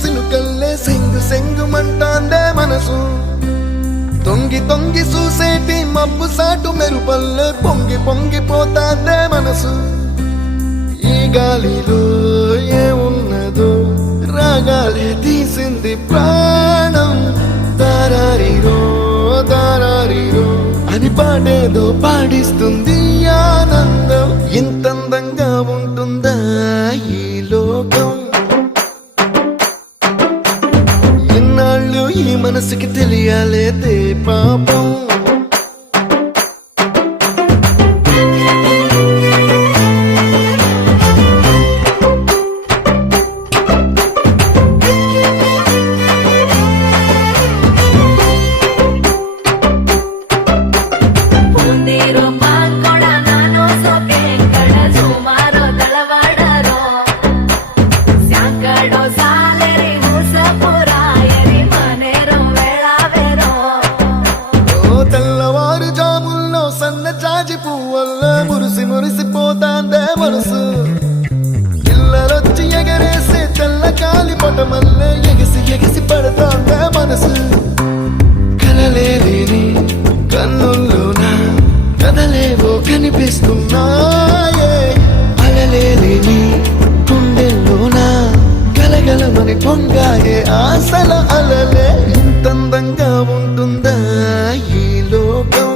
సిలుకల్లే సెంగు సెంగుమంటాందే మనసు తొంగి తొంగి చూసేటి మబ్బు సాటు మెరుపల్లే పొంగి పొంగిపోతాందే మనసు ఈ గాలిలో ఏమున్నదో రాగాలే తీసింది ప్రాణం దారారిరో దారారిరో అని పాడేదో పాడిస్తుంది ఆనందం ఇంతందంగా ఉంటుందా ఈ లోకం ఇన్నాళ్ళు ఈ మనసుకి తెలియాలేదే పాపం మురిసి మురిసిపోతాందే మనసు పిల్లలొచ్చి ఎగరేసే తెల్ల కాలి పటమల్లే ఎగిసి ఎగిసి పడతాందే మనసు కలలేని కన్నుల్లోన కదలేవో కనిపిస్తున్నాయే అలలేని గుండెల్లోన గలగలమని పొంగాయే ఆశల అలలే ఇంతందంగా ఉంటుందా ఈ లోకం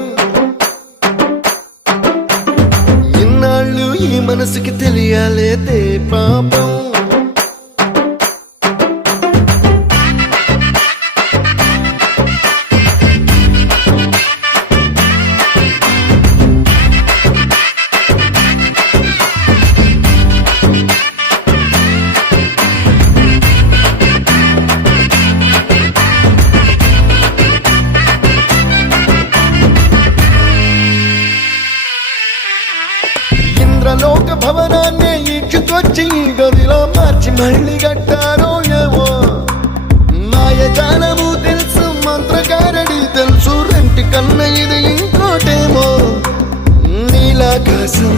ఈ మనసుకి తెలియాలేదే పాపం లోక భవనాన్ని ఈడ్చుకొచ్చి గదిలో మార్చి మళ్ళీ కట్టారో ఏమో మాయజాలము తెలుసు మంత్రకారడి తెలుసు రెంటి కన్న ఇది ఇంకోటేమో నీలాకాశం